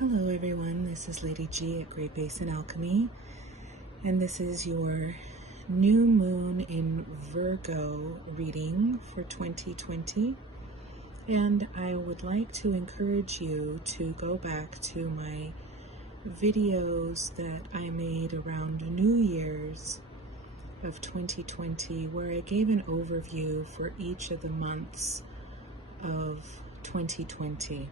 Hello everyone, this is Lady G at Great Basin Alchemy, and this is your new moon in Virgo reading for 2020. And I would like to encourage you to go back to my videos that I made around New Year's of 2020, where I gave an overview for each of the months of 2020.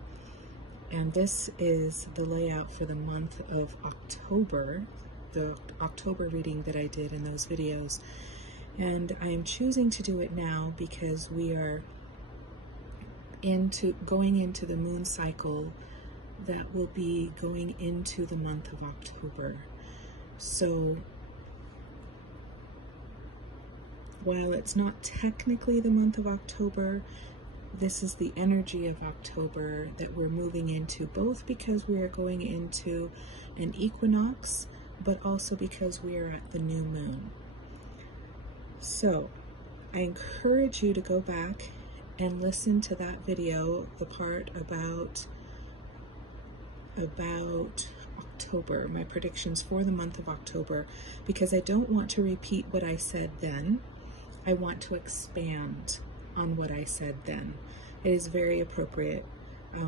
And this is the layout for the month of October, the October reading that I did in those videos. And I am choosing to do it now because we are going into the moon cycle that will be going into the month of October. So while it's not technically the month of October, this is the energy of October that we're moving into, both because we are going into an equinox, but also because we are at the new moon. So I encourage you to go back and listen to that video, the part about October, my predictions for the month of October, because I don't want to repeat what I said then. I want to expand on what I said then. It is very appropriate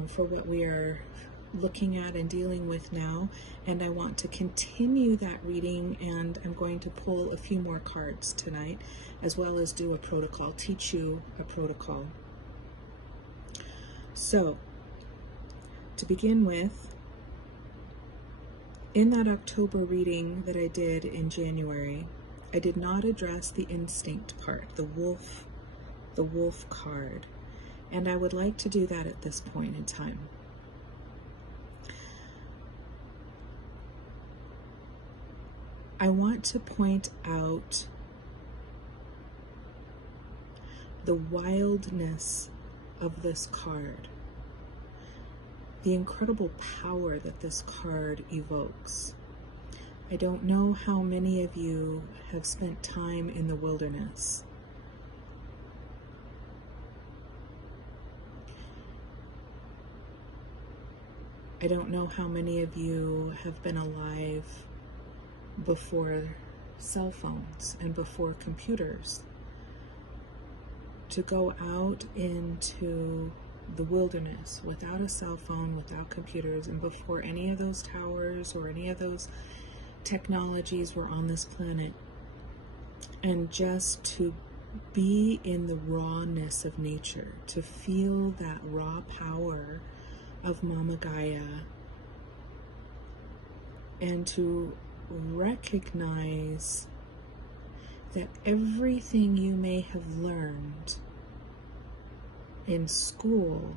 for what we are looking at and dealing with now, and I want to continue that reading, and I'm going to pull a few more cards tonight, as well as do a protocol, teach you a protocol. So, to begin with, in that October reading that I did in January, I did not address the instinct part, the wolf card, and I would like to do that at this point in time. I want to point out the wildness of this card, the incredible power that this card evokes. I don't know how many of you have spent time in the wilderness. I don't know how many of you have been alive before cell phones and before computers. To go out into the wilderness without a cell phone, without computers, and before any of those towers or any of those technologies were on this planet, and just to be in the rawness of nature, to feel that raw power of Mama Gaia, and to recognize that everything you may have learned in school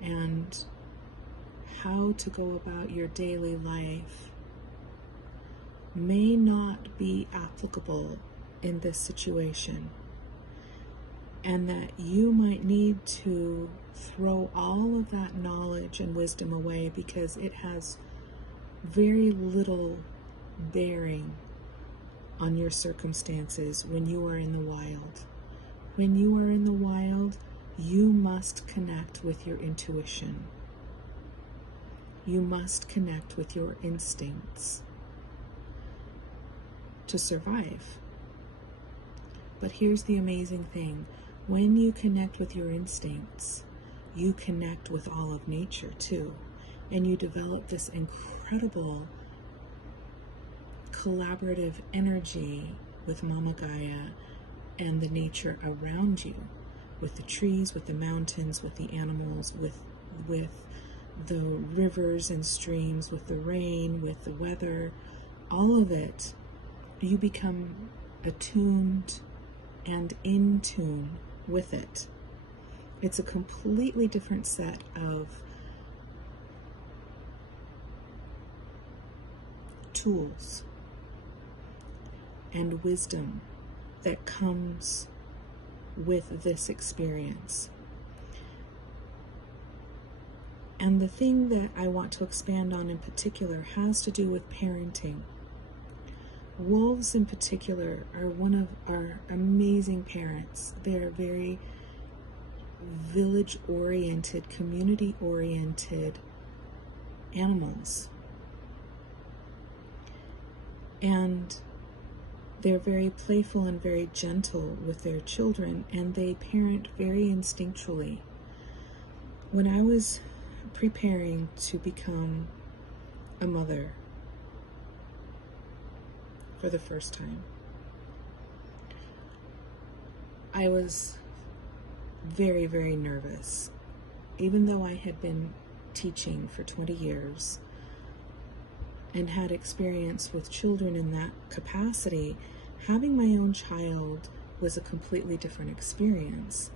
and how to go about your daily life may not be applicable in this situation, and that you might need to throw all of that knowledge and wisdom away because it has very little bearing on your circumstances when you are in the wild. When you are in the wild, you must connect with your intuition. You must connect with your instincts to survive. But here's the amazing thing. When you connect with your instincts, you connect with all of nature too. And you develop this incredible collaborative energy with Mama Gaia and the nature around you, with the trees, with the mountains, with the animals, with the rivers and streams, with the rain, with the weather, all of it. You become attuned and in tune with it. It's a completely different set of tools and wisdom that comes with this experience. And the thing that I want to expand on in particular has to do with parenting. Wolves in particular are one of our amazing parents. They're very village-oriented, community-oriented animals. And they're very playful and very gentle with their children, and they parent very instinctually. When I was preparing to become a mother for the first time, I was very, very nervous. Even though I had been teaching for 20 years and had experience with children in that capacity, having my own child was a completely different experience.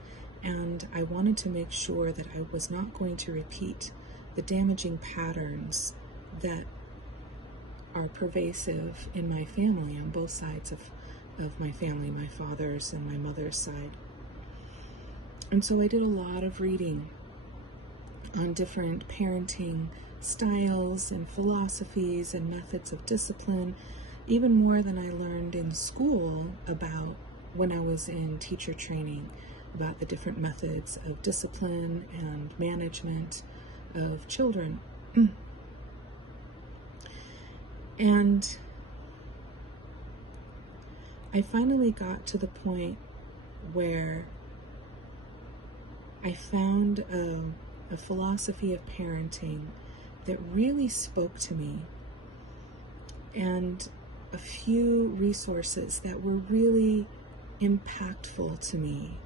And I wanted to make sure that I was not going to repeat the damaging patterns that are pervasive in my family, on both sides of my family, my father's and my mother's side. And so I did a lot of reading on different parenting styles and philosophies and methods of discipline, even more than I learned in school about when I was in teacher training, about the different methods of discipline and management of children. And I finally got to the point where I found a philosophy of parenting that really spoke to me, and a few resources that were really impactful to me.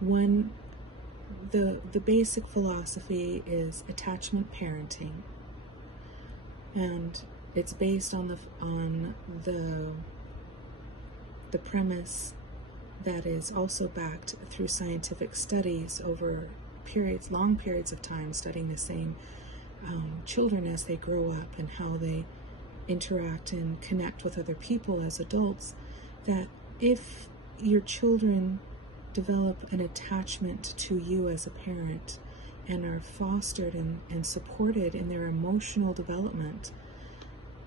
One, the basic philosophy is attachment parenting, and it's based on the premise that is also backed through scientific studies over long periods of time, studying the same children as they grow up and how they interact and connect with other people as adults, that if your children develop an attachment to you as a parent and are fostered and supported in their emotional development,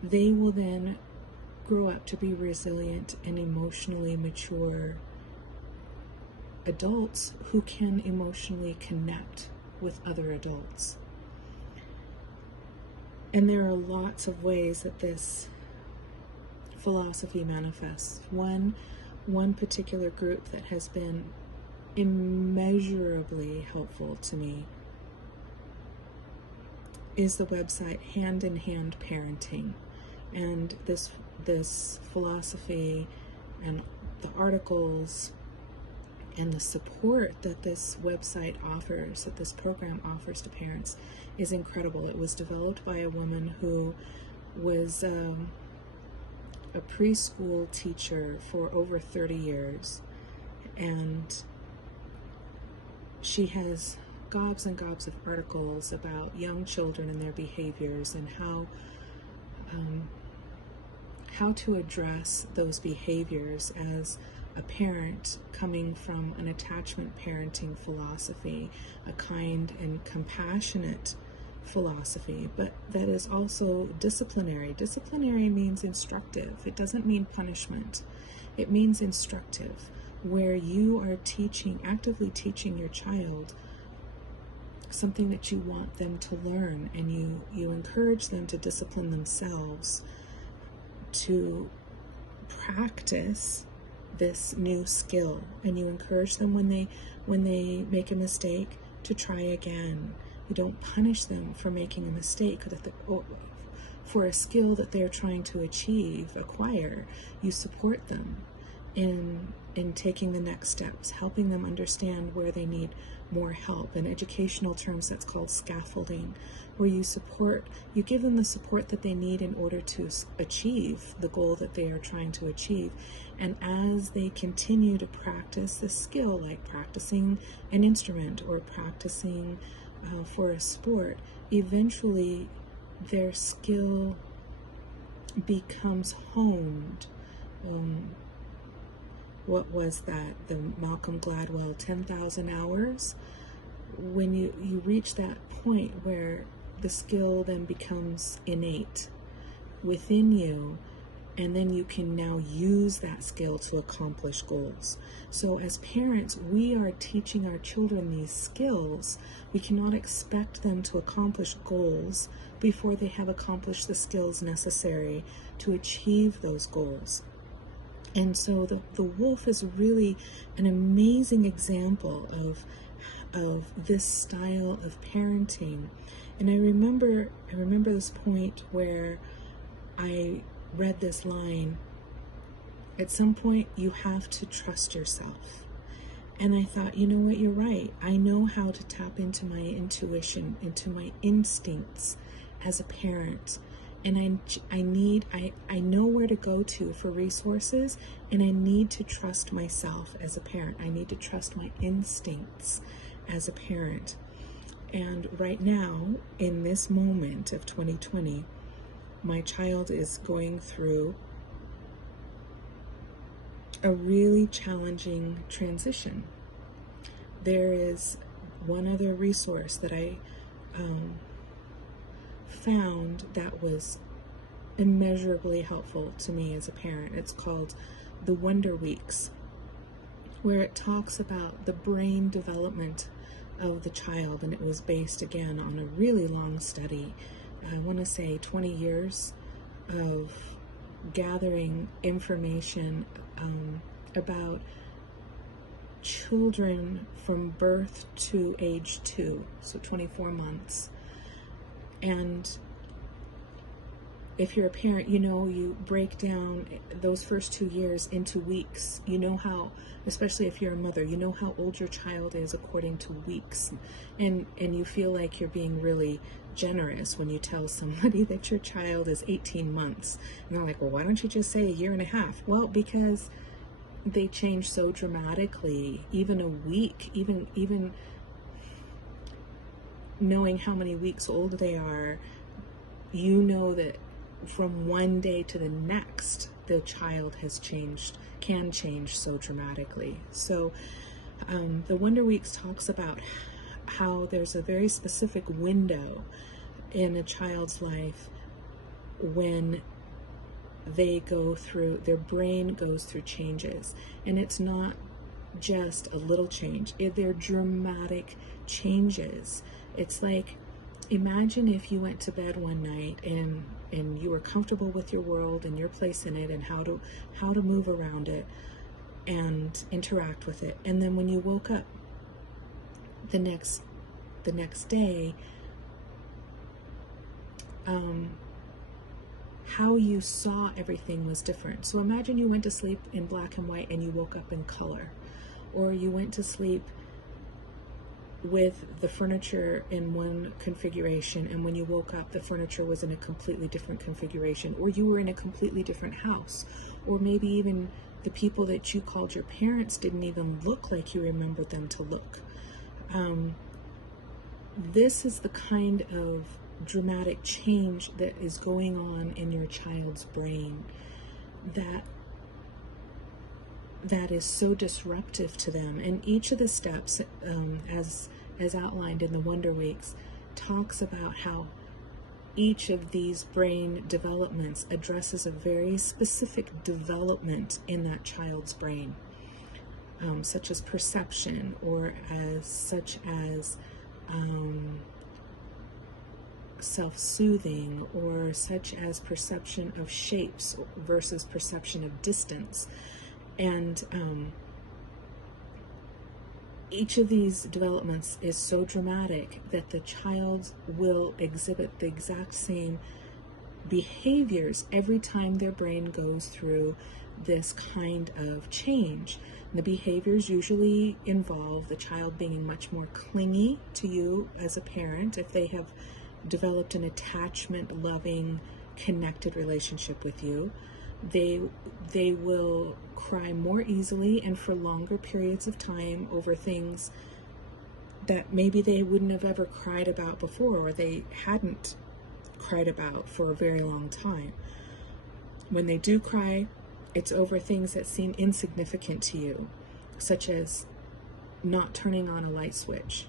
they will then grow up to be resilient and emotionally mature adults who can emotionally connect with other adults. And there are lots of ways that this philosophy manifests. One particular group that has been immeasurably helpful to me is the website Hand in Hand Parenting. And this philosophy and the articles and the support that this website offers, that this program offers to parents, is incredible. It was developed by a woman who was a preschool teacher for over 30 years, and she has gobs and gobs of articles about young children and their behaviors and how to address those behaviors as a parent coming from an attachment parenting philosophy, a kind and compassionate philosophy, but that is also disciplinary. Disciplinary means instructive. It doesn't mean punishment. It means instructive, where you are actively teaching your child something that you want them to learn, and you encourage them to discipline themselves to practice this new skill, and you encourage them when they make a mistake to try again. You don't punish them for making a mistake or for a skill that they're trying to acquire. You support them in taking the next steps, helping them understand where they need more help. In educational terms, that's called scaffolding, where you give them the support that they need in order to achieve the goal that they are trying to achieve. And as they continue to practice this skill, like practicing an instrument or practicing for a sport, eventually their skill becomes honed. What was that? The Malcolm Gladwell 10,000 hours? When you reach that point where the skill then becomes innate within you, and then you can now use that skill to accomplish goals. So as parents, we are teaching our children these skills. We cannot expect them to accomplish goals before they have accomplished the skills necessary to achieve those goals. And so the wolf is really an amazing example of this style of parenting. And I remember this point where I read this line: at some point you have to trust yourself. And I thought, you know what, you're right. I know how to tap into my intuition, into my instincts as a parent. And I know where to go to for resources, and I need to trust myself as a parent. I need to trust my instincts as a parent. And right now, in this moment of 2020, my child is going through a really challenging transition. There is one other resource that I found that was immeasurably helpful to me as a parent. It's called the Wonder Weeks, where it talks about the brain development of the child, and it was based again on a really long study. I want to say 20 years of gathering information about children from birth to age 2, so 24 months. And if you're a parent, you know, you break down those first 2 years into weeks. You know how, especially if you're a mother, you know how old your child is according to weeks. And you feel like you're being really generous when you tell somebody that your child is 18 months. And they're like, well, why don't you just say a year and a half? Well, because they change so dramatically. Even a week, even knowing how many weeks old they are, you know that from one day to the next, the child can change so dramatically. So the Wonder Weeks talks about how there's a very specific window in a child's life when their brain goes through changes. And it's not just a little change, they're dramatic changes. It's like, imagine if you went to bed one night and you were comfortable with your world and your place in it and how to move around it and interact with it. And then when you woke up the next day, how you saw everything was different. So imagine you went to sleep in black and white and you woke up in color, or you went to sleep with the furniture in one configuration, and when you woke up the furniture was in a completely different configuration, or you were in a completely different house, or maybe even the people that you called your parents didn't even look like you remembered them to look. This is the kind of dramatic change that is going on in your child's brain that is so disruptive to them. And each of the steps, as outlined in the Wonder Weeks, talks about how each of these brain developments addresses a very specific development in that child's brain, such as perception, or such as self-soothing, or such as perception of shapes versus perception of distance. And each of these developments is so dramatic that the child will exhibit the exact same behaviors every time their brain goes through this kind of change. The behaviors usually involve the child being much more clingy to you as a parent if they have developed an attachment, loving, connected relationship with you. They will cry more easily and for longer periods of time over things that maybe they wouldn't have ever cried about before, or they hadn't cried about for a very long time. When they do cry, it's over things that seem insignificant to you, such as not turning on a light switch,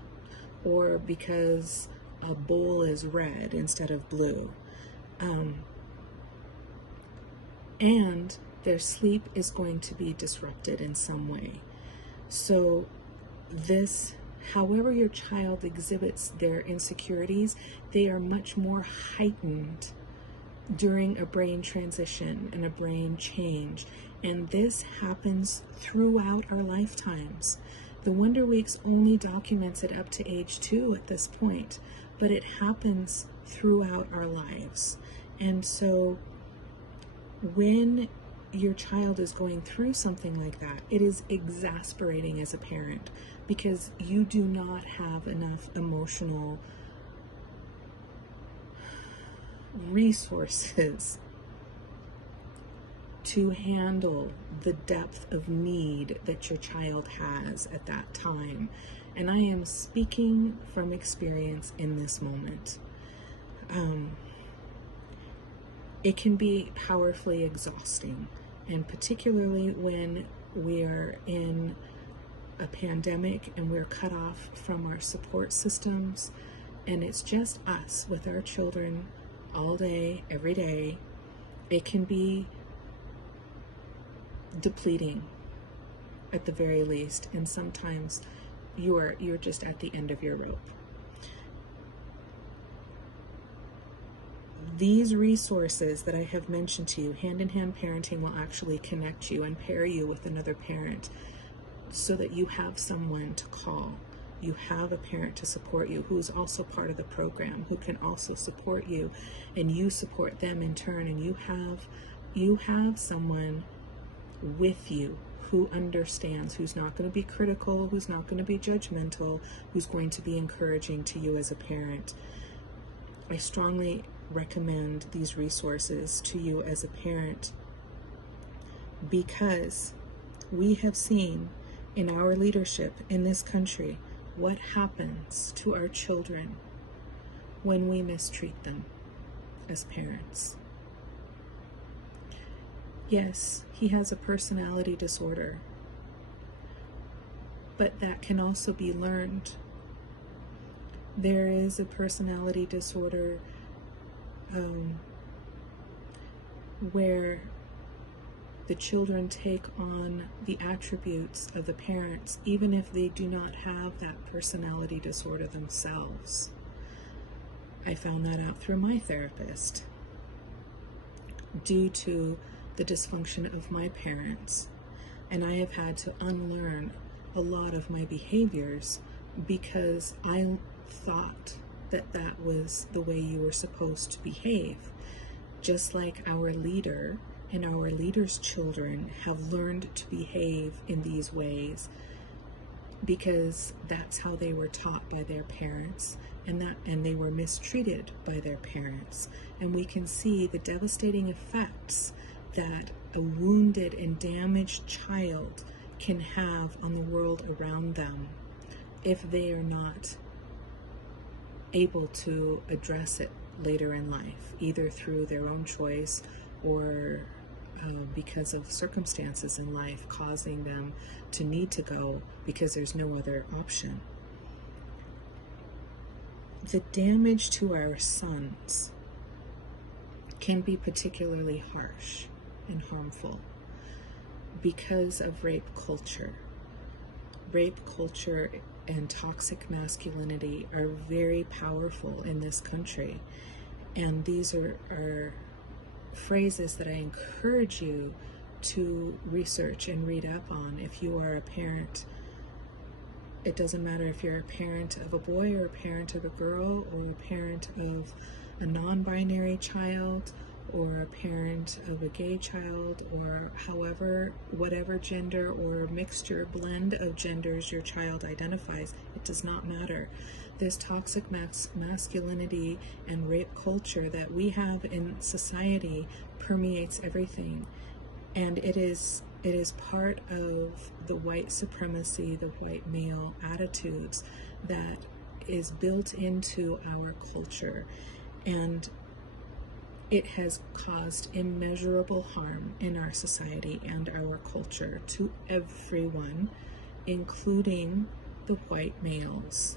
or because a bowl is red instead of blue. and their sleep is going to be disrupted in some way. So this, however your child exhibits their insecurities, they are much more heightened during a brain transition and a brain change. And this happens throughout our lifetimes. The Wonder Weeks only documents it up to age 2 at this point, but it happens throughout our lives. And so when your child is going through something like that, it is exasperating as a parent because you do not have enough emotional resources to handle the depth of need that your child has at that time. And I am speaking from experience in this moment. It can be powerfully exhausting, and particularly when we're in a pandemic and we're cut off from our support systems, and it's just us with our children all day, every day. It can be depleting at the very least, and sometimes you're just at the end of your rope. These resources that I have mentioned to you, hand-in-hand parenting, will actually connect you and pair you with another parent so that you have someone to call. You have a parent to support you who's also part of the program, who can also support you, and you support them in turn, and you have someone with you who understands, who's not going to be critical, who's not going to be judgmental, who's going to be encouraging to you as a parent. I strongly recommend these resources to you as a parent because we have seen in our leadership in this country what happens to our children when we mistreat them as parents. Yes, he has a personality disorder, but that can also be learned. There is a personality disorder where the children take on the attributes of the parents, even if they do not have that personality disorder themselves. I found that out through my therapist, due to the dysfunction of my parents. And I have had to unlearn a lot of my behaviors because I thought that that was the way you were supposed to behave. Just like our leader and our leader's children have learned to behave in these ways because that's how they were taught by their parents, and they were mistreated by their parents. And we can see the devastating effects that a wounded and damaged child can have on the world around them if they are not able to address it later in life, either through their own choice or because of circumstances in life causing them to need to go because there's no other option. The damage to our sons can be particularly harsh and harmful because of rape culture. Rape culture and toxic masculinity are very powerful in this country. And these are phrases that I encourage you to research and read up on if you are a parent. It doesn't matter if you're a parent of a boy or a parent of a girl or a parent of a non-binary child or a parent of a gay child, or whatever gender or mixture, blend of genders your child identifies. It does not matter. This toxic masculinity and rape culture that we have in society permeates everything, and it is part of the white supremacy, the white male attitudes that is built into our culture, and it has caused immeasurable harm in our society and our culture to everyone, including the white males.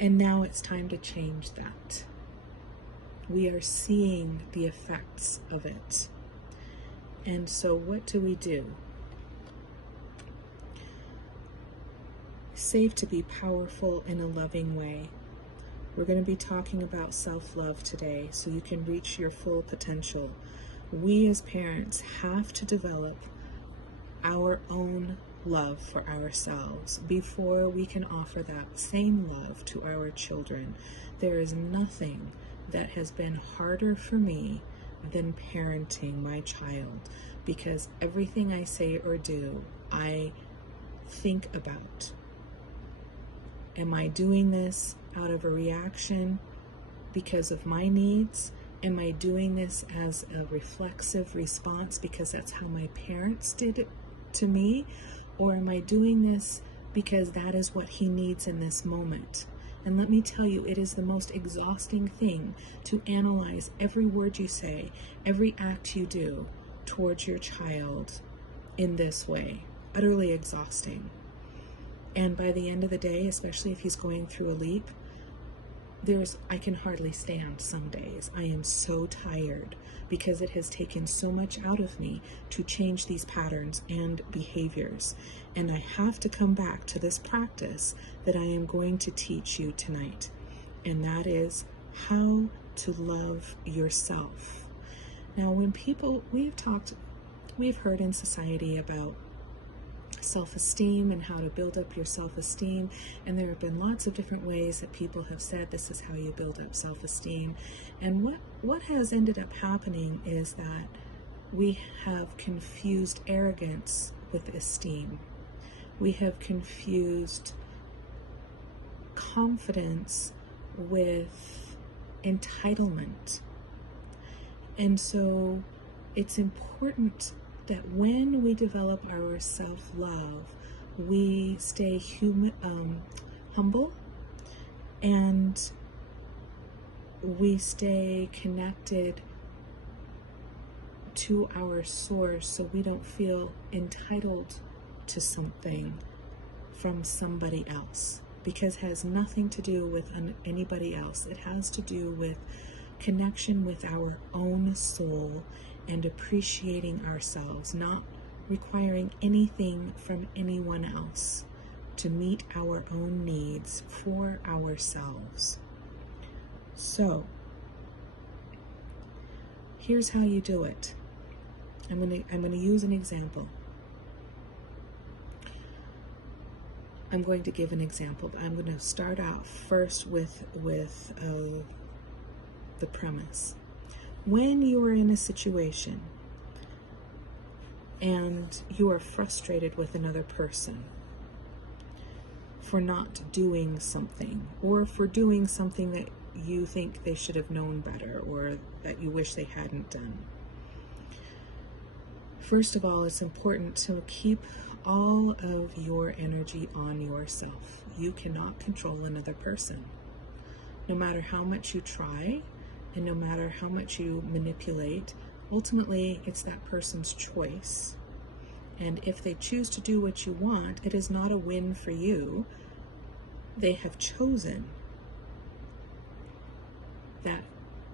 And now it's time to change that. We are seeing the effects of it. And so what do? Safe to be powerful in a loving way. We're going to be talking about self-love today so you can reach your full potential. We as parents have to develop our own love for ourselves before we can offer that same love to our children. There is nothing that has been harder for me than parenting my child, because everything I say or do, I think about. Am I doing this out of a reaction because of my needs? Am I doing this as a reflexive response because that's how my parents did it to me? Or am I doing this because that is what he needs in this moment? And let me tell you, it is the most exhausting thing to analyze every word you say, every act you do towards your child in this way. Utterly exhausting. And by the end of the day, especially if he's going through a leap, I can hardly stand some days. I am so tired because it has taken so much out of me to change these patterns and behaviors. And I have to come back to this practice that I am going to teach you tonight. And that is how to love yourself. Now, when we've heard in society about self-esteem and how to build up your self-esteem, and there have been lots of different ways that people have said this is how you build up self-esteem. And what has ended up happening is that we have confused arrogance with esteem. We have confused confidence with entitlement. And so it's important that when we develop our self-love, we stay humble, and we stay connected to our source, so we don't feel entitled to something from somebody else, because it has nothing to do with anybody else. It has to do with connection with our own soul and appreciating ourselves, not requiring anything from anyone else, to meet our own needs for ourselves. So, here's how you do it. I'm gonna use an example. I'm going to give an example, but I'm going to start out first with the premise. When you are in a situation and you are frustrated with another person for not doing something, or for doing something that you think they should have known better, or that you wish they hadn't done, first of all, it's important to keep all of your energy on yourself. You cannot control another person. No matter how much you try, and no matter how much you manipulate, ultimately it's that person's choice. And if they choose to do what you want, it is not a win for you. They have chosen. That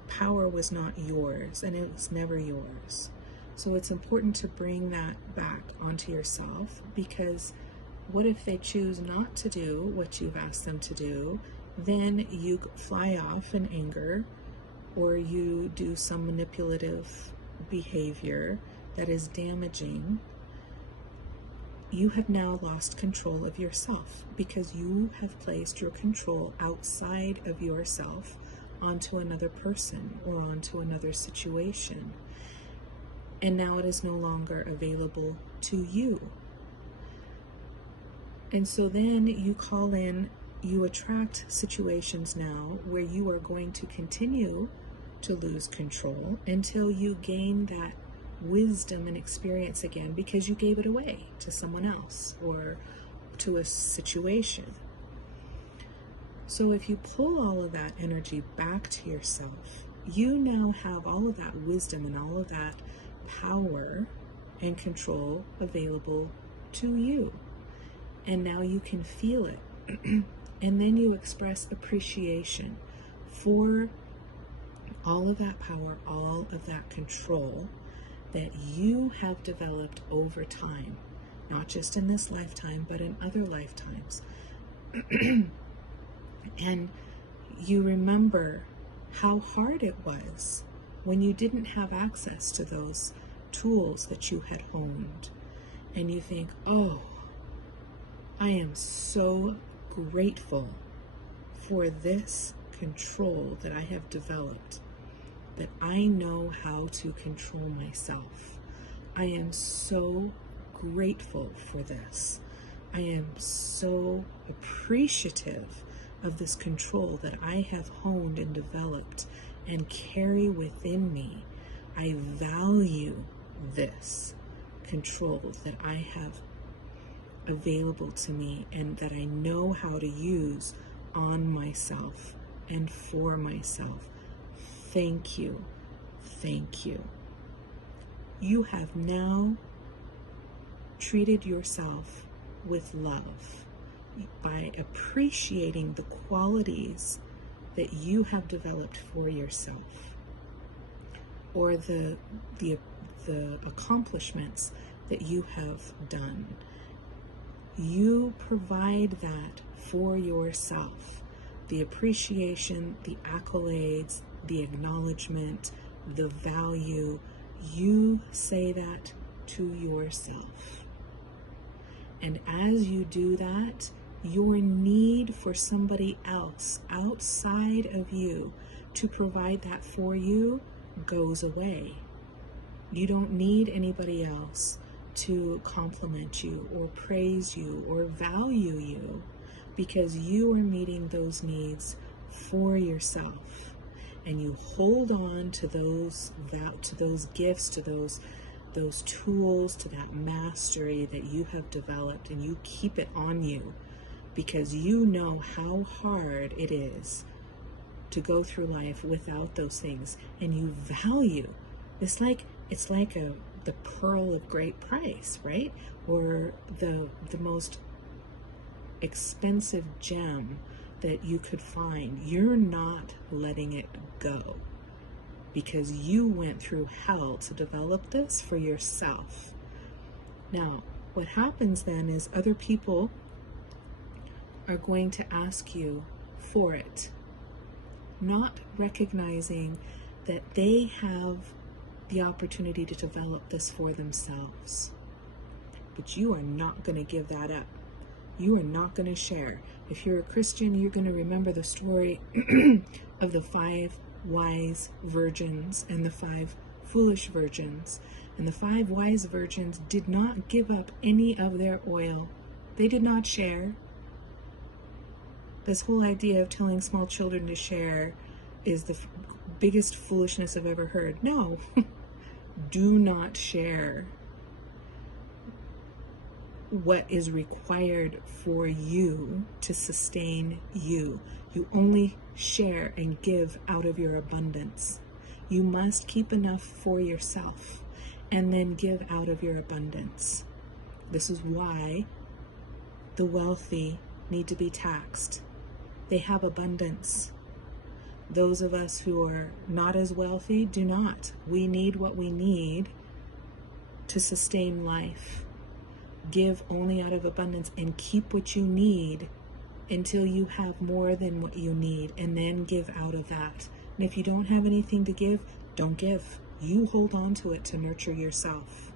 power was not yours, and it was never yours. So it's important to bring that back onto yourself, because what if they choose not to do what you've asked them to do? Then you fly off in anger, or you do some manipulative behavior that is damaging. You have now lost control of yourself, because you have placed your control outside of yourself onto another person or onto another situation. And now it is no longer available to you. And so then you attract situations now where you are going to continue to lose control until you gain that wisdom and experience again, because you gave it away to someone else or to a situation. So if you pull all of that energy back to yourself, you now have all of that wisdom and all of that power and control available to you. And now you can feel it. And then you express appreciation for all of that power, all of that control that you have developed over time, not just in this lifetime, but in other lifetimes. And you remember how hard it was when you didn't have access to those tools that you had honed. And you think, oh, I am so grateful for this control that I have developed, that I know how to control myself. I am so grateful for this. I am so appreciative of this control that I have honed and developed and carry within me. I value this control that I have available to me and that I know how to use on myself and for myself. Thank you. Thank you. You have now treated yourself with love by appreciating the qualities that you have developed for yourself, or the accomplishments that you have done. You provide that for yourself. The appreciation, the accolades, the acknowledgement, the value, you say that to yourself. And as you do that, your need for somebody else outside of you to provide that for you goes away. You don't need anybody else to compliment you or praise you or value you, because you are meeting those needs for yourself. And you hold on to those gifts, to those tools, to that mastery that you have developed, and you keep it on you because you know how hard it is to go through life without those things, and you value. It's like the pearl of great price, right? Or the most expensive gem that you could find. You're not letting it go because you went through hell to develop this for yourself. Now, what happens then is other people are going to ask you for it, not recognizing that they have the opportunity to develop this for themselves. But you are not going to give that up. You are not going to share. If you're a Christian, you're going to remember the story of the 5 wise virgins and the 5 foolish virgins. And the 5 wise virgins did not give up any of their oil. They did not share. This whole idea of telling small children to share is the biggest foolishness I've ever heard. No, do not share what is required for you to sustain you. You only share and give out of your abundance. You must keep enough for yourself and then give out of your abundance. This is why the wealthy need to be taxed. They have abundance. Those of us who are not as wealthy do not. We need what we need to sustain life. Give only out of abundance and keep what you need until you have more than what you need, and then give out of that. And if you don't have anything to give, don't give. You hold on to it to nurture yourself.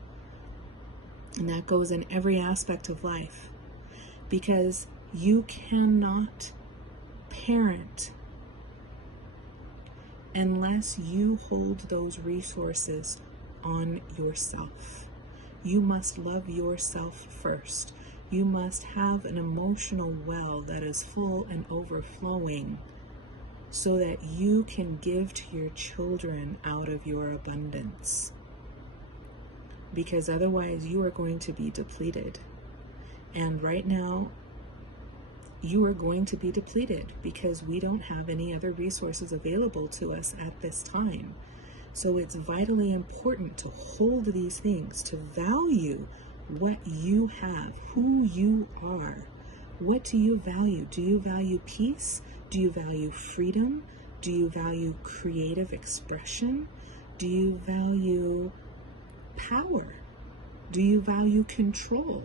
And that goes in every aspect of life, because you cannot parent unless you hold those resources on yourself. You must love yourself first. You must have an emotional well that is full and overflowing so that you can give to your children out of your abundance. Because otherwise you are going to be depleted. And right now, you are going to be depleted because we don't have any other resources available to us at this time. So it's vitally important to hold these things, to value what you have, who you are. What do you value? Do you value peace? Do you value freedom? Do you value creative expression? Do you value power? Do you value control?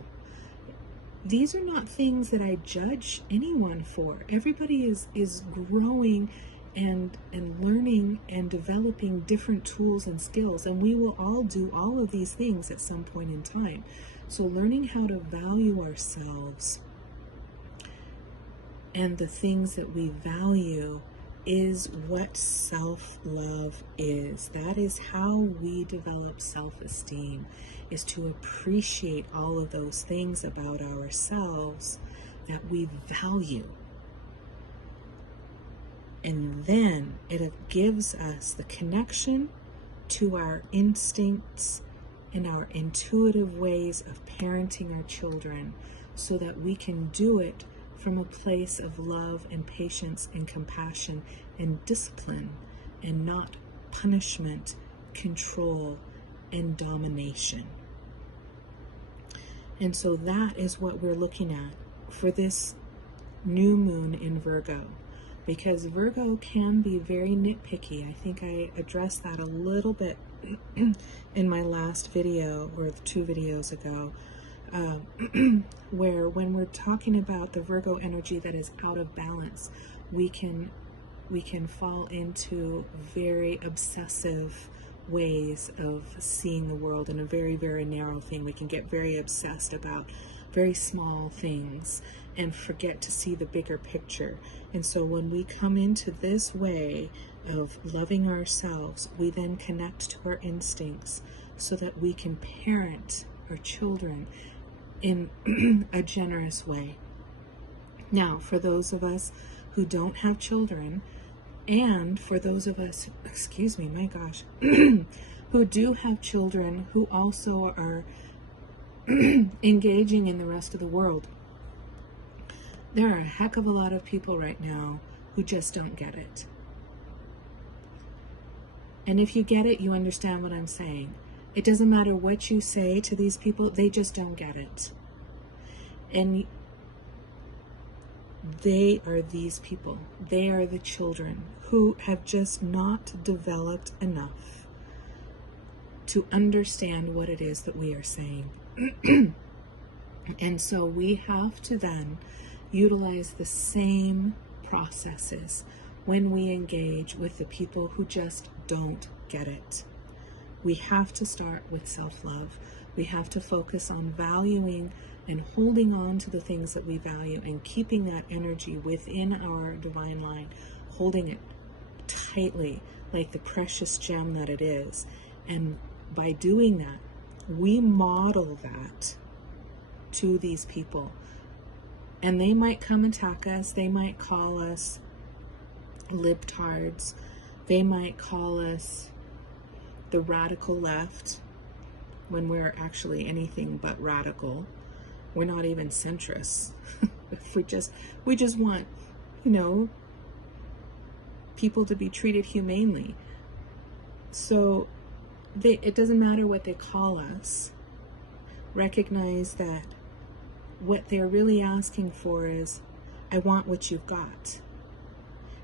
These are not things that I judge anyone for. Everybody is growing and learning and developing different tools and skills, and we will all do all of these things at some point in time. So learning how to value ourselves and the things that we value is what self-love is. That is how we develop self-esteem, is to appreciate all of those things about ourselves that we value. And then it gives us the connection to our instincts and our intuitive ways of parenting our children, so that we can do it from a place of love and patience and compassion and discipline, and not punishment, control, and domination. And so that is what we're looking at for this new moon in Virgo, because Virgo can be very nitpicky. I think I addressed that a little bit in my last video, or 2 videos ago, where when we're talking about the Virgo energy that is out of balance, we can fall into very obsessive ways of seeing the world in a very, very narrow thing. We can get very obsessed about very small things and forget to see the bigger picture. And so when we come into this way of loving ourselves, we then connect to our instincts so that we can parent our children in a generous way. Now, for those of us who don't have children, and for those of us, who do have children, who also are engaging in the rest of the world, there are a heck of a lot of people right now who just don't get it. And if you get it, you understand what I'm saying. It doesn't matter what you say to these people, they just don't get it. And they are these people. They are the children who have just not developed enough to understand what it is that we are saying. And so we have to then utilize the same processes when we engage with the people who just don't get it. We have to start with self-love. We have to focus on valuing and holding on to the things that we value and keeping that energy within our divine line, holding it tightly like the precious gem that it is. And by doing that, we model that to these people. And they might come attack us. They might call us libtards. They might call us the radical left, when we're actually anything but radical. We're not even centrists. we just want, people to be treated humanely. So it doesn't matter what they call us. Recognize that what they're really asking for is, I want what you've got,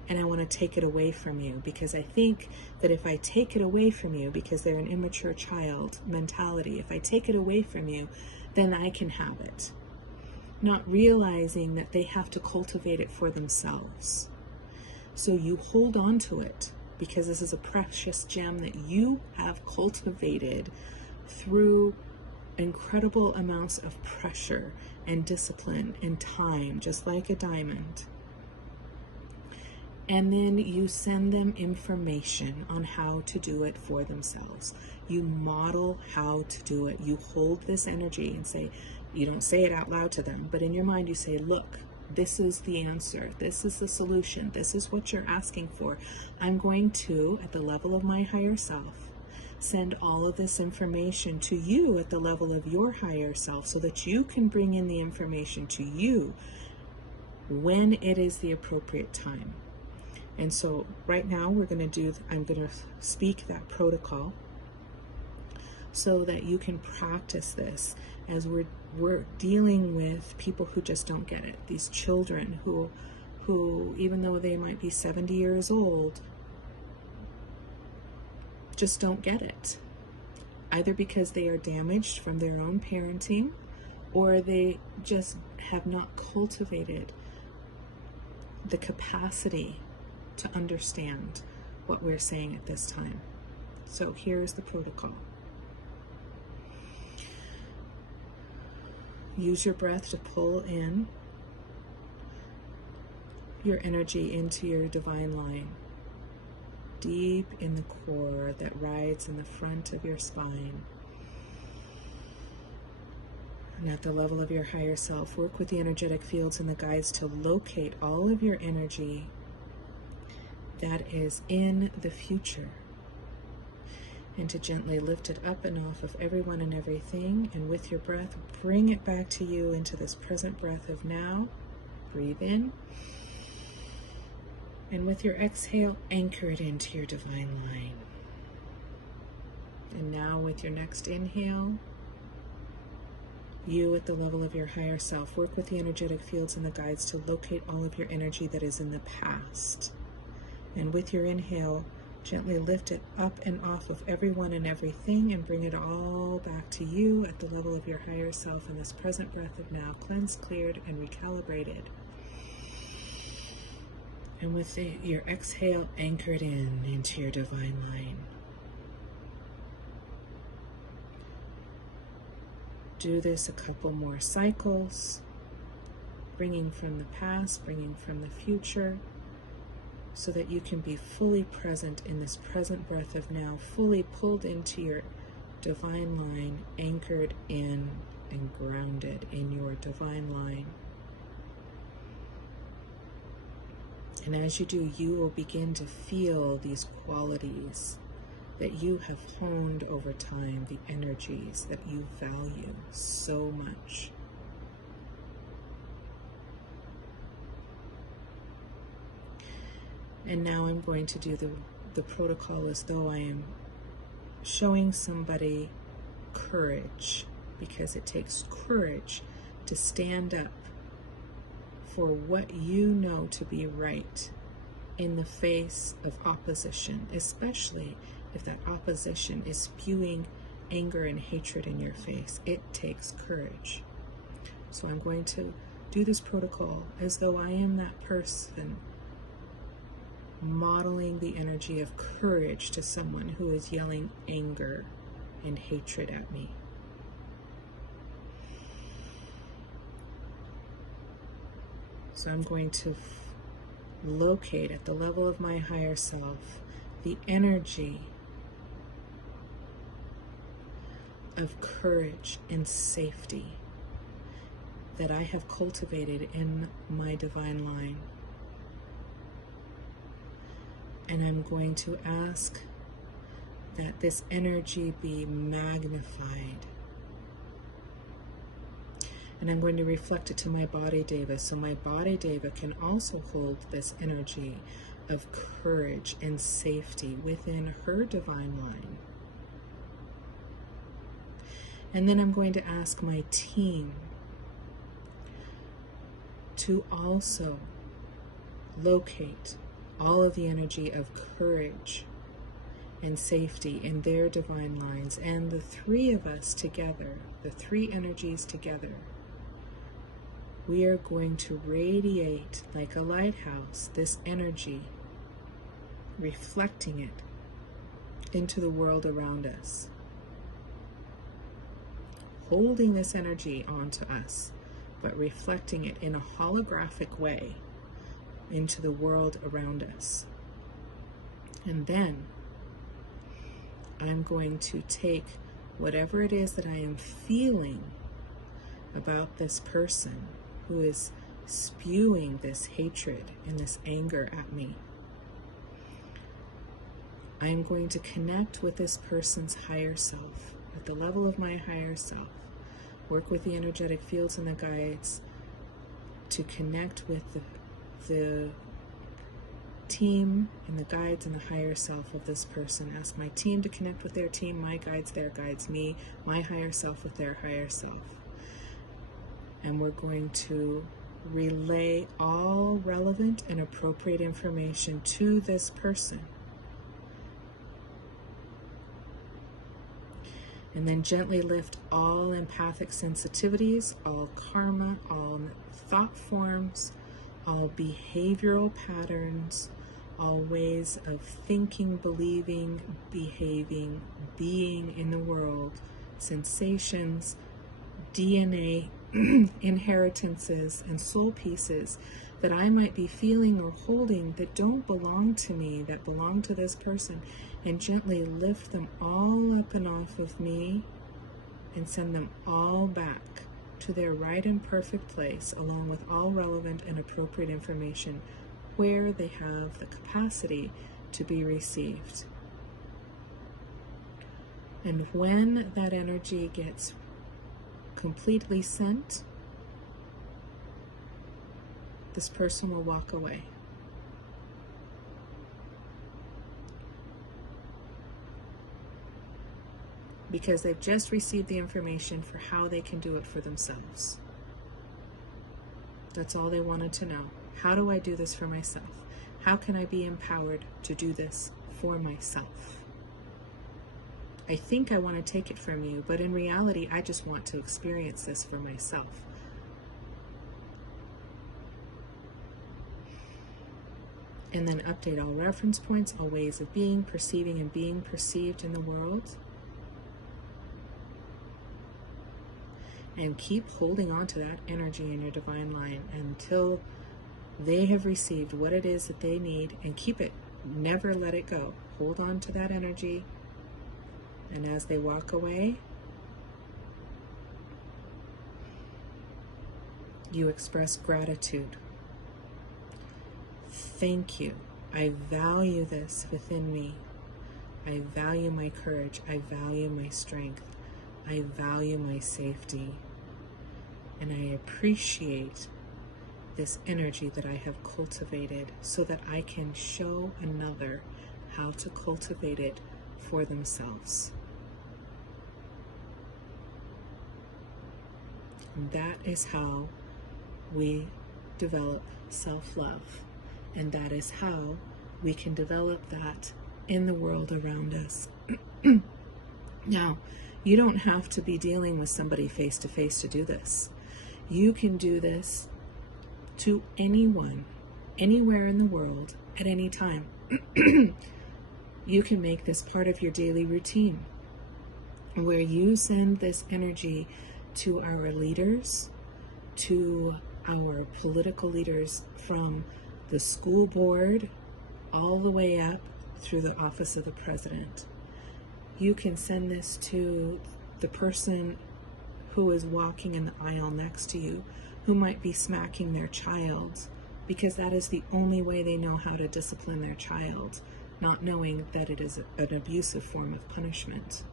and I want to take it away from you, because I think that if I take it away from you, because they're an immature child mentality, if I take it away from you, then I can have it. Not realizing that they have to cultivate it for themselves. So you hold on to it, because this is a precious gem that you have cultivated through incredible amounts of pressure and discipline and time, just like a diamond. And then you send them information on how to do it for themselves. You model how to do it. You hold this energy and say, you don't say it out loud to them, but in your mind you say, look, this is the answer. This is the solution. This is what you're asking for. I'm going to, at the level of my higher self, send all of this information to you at the level of your higher self, so that you can bring in the information to you when it is the appropriate time. And so right now I'm going to speak that protocol so that you can practice this as we're dealing with people who just don't get it. These children who who, even though they might be 70 years old, just don't get it. Either because they are damaged from their own parenting, or they just have not cultivated the capacity to understand what we're saying at this time. So here's the protocol. Use your breath to pull in your energy into your divine line, deep in the core that rides in the front of your spine. And at the level of your higher self, work with the energetic fields and the guides to locate all of your energy that is in the future, and to gently lift it up and off of everyone and everything, and with your breath, bring it back to you into this present breath of now. Breathe in, and with your exhale, anchor it into your divine line. And now with your next inhale, you at the level of your higher self, work with the energetic fields and the guides to locate all of your energy that is in the past. And with your inhale, gently lift it up and off of everyone and everything, and bring it all back to you at the level of your higher self in this present breath of now, cleansed, cleared, and recalibrated. And with your exhale, anchor it into your divine line. Do this a couple more cycles, bringing from the past, bringing from the future, so that you can be fully present in this present breath of now, fully pulled into your divine line, anchored in and grounded in your divine line. And as you do, you will begin to feel these qualities that you have honed over time, the energies that you value so much. And now I'm going to do the protocol as though I am showing somebody courage, because it takes courage to stand up for what you know to be right in the face of opposition, especially if that opposition is spewing anger and hatred in your face. It takes courage. So I'm going to do this protocol as though I am that person, modeling the energy of courage to someone who is yelling anger and hatred at me. So I'm going to locate at the level of my higher self the energy of courage and safety that I have cultivated in my divine line. And I'm going to ask that this energy be magnified. And I'm going to reflect it to my body deva, so my body deva can also hold this energy of courage and safety within her divine line. And then I'm going to ask my team to also locate all of the energy of courage and safety in their divine lines. And the three of us together, the three energies together, we are going to radiate like a lighthouse this energy, reflecting it into the world around us, holding this energy onto us, but reflecting it in a holographic way into the world around us. And then I'm going to take whatever it is that I am feeling about this person who is spewing this hatred and this anger at me. I am going to connect with this person's higher self at the level of my higher self, work with the energetic fields and the guides to connect with the team and the guides and the higher self of this person. Ask my team to connect with their team, my guides, their guides, me, my higher self with their higher self. And we're going to relay all relevant and appropriate information to this person. And then gently lift all empathic sensitivities, all karma, all thought forms, all behavioral patterns, all ways of thinking, believing, behaving, being in the world, sensations, DNA, inheritances, and soul pieces that I might be feeling or holding that don't belong to me, that belong to this person, and gently lift them all up and off of me and send them all back to their right and perfect place, along with all relevant and appropriate information where they have the capacity to be received. And when that energy gets completely sent, this person will walk away. Because they've just received the information for how they can do it for themselves. That's all they wanted to know. How do I do this for myself? How can I be empowered to do this for myself? I think I want to take it from you, but in reality, I just want to experience this for myself. And then update all reference points, all ways of being, perceiving, and being perceived in the world. And keep holding on to that energy in your divine line until they have received what it is that they need, and keep it. Never let it go. Hold on to that energy. And as they walk away, you express gratitude. Thank you. I value this within me. I value my courage. I value my strength. I value my safety. And I appreciate this energy that I have cultivated so that I can show another how to cultivate it for themselves. And that is how we develop self-love. And that is how we can develop that in the world around us. Now, you don't have to be dealing with somebody face to face to do this. You can do this to anyone, anywhere in the world, at any time. You can make this part of your daily routine, where you send this energy to our leaders, to our political leaders, from the school board all the way up through the office of the president. You can send this to the person who is walking in the aisle next to you, who might be smacking their child, because that is the only way they know how to discipline their child, not knowing that it is an abusive form of punishment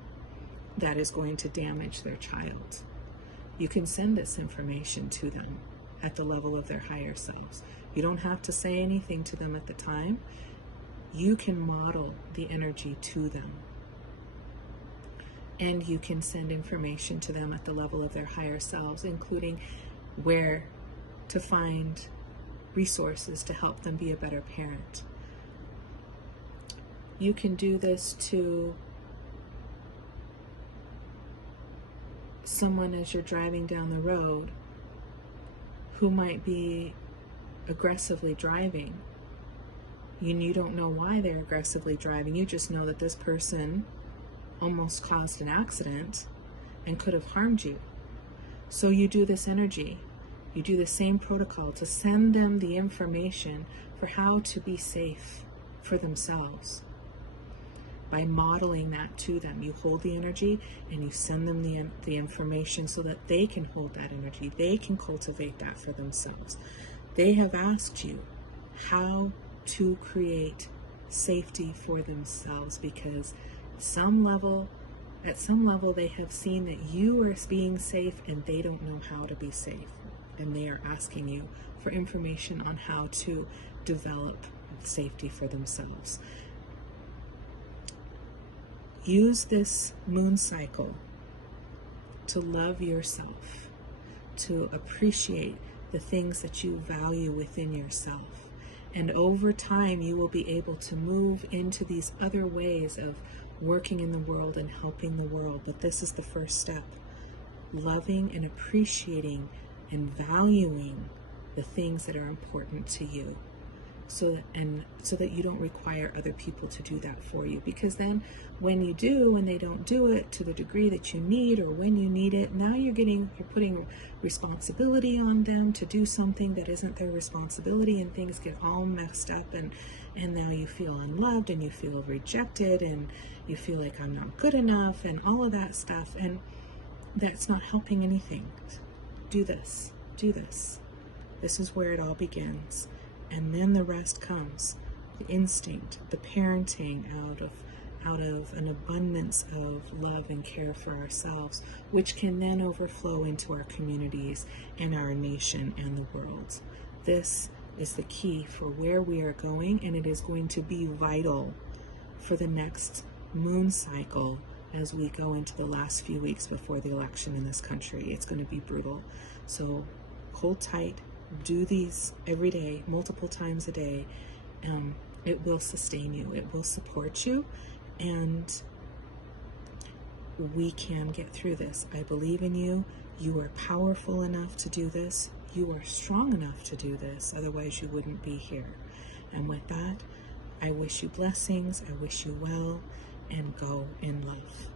that is going to damage their child. You can send this information to them at the level of their higher selves. You don't have to say anything to them at the time. You can model the energy to them. And you can send information to them at the level of their higher selves, including where to find resources to help them be a better parent. You can do this to someone as you're driving down the road who might be aggressively driving. You don't know why they're aggressively driving. You just know that this person almost caused an accident and could have harmed you. So you do this energy. You do the same protocol to send them the information for how to be safe for themselves. By modeling that to them, you hold the energy and you send them the information so that they can hold that energy. They can cultivate that for themselves. They have asked you how to create safety for themselves, because at some level they have seen that you are being safe and they don't know how to be safe. And they are asking you for information on how to develop safety for themselves. Use this moon cycle to love yourself, to appreciate the things that you value within yourself. And over time, you will be able to move into these other ways of working in the world and helping the world. But this is the first step: loving and appreciating and valuing the things that are important to you, so that you don't require other people to do that for you. Because then when you do and they don't do it to the degree that you need, or when you need it, now you're putting responsibility on them to do something that isn't their responsibility, and things get all messed up, and now you feel unloved, and you feel rejected, and you feel like I'm not good enough, and all of that stuff, and that's not helping anything. Do this. This is where it all begins. And then the rest comes. The instinct, the parenting out of an abundance of love and care for ourselves, which can then overflow into our communities and our nation and the world. This is the key for where we are going, and it is going to be vital for the next moon cycle as we go into the last few weeks before the election in this country. It's going to be brutal. So hold tight. Do these every day, multiple times a day. It will sustain you. It will support you. And we can get through this. I believe in you. You are powerful enough to do this. You are strong enough to do this. Otherwise, you wouldn't be here. And with that, I wish you blessings. I wish you well. And go in love.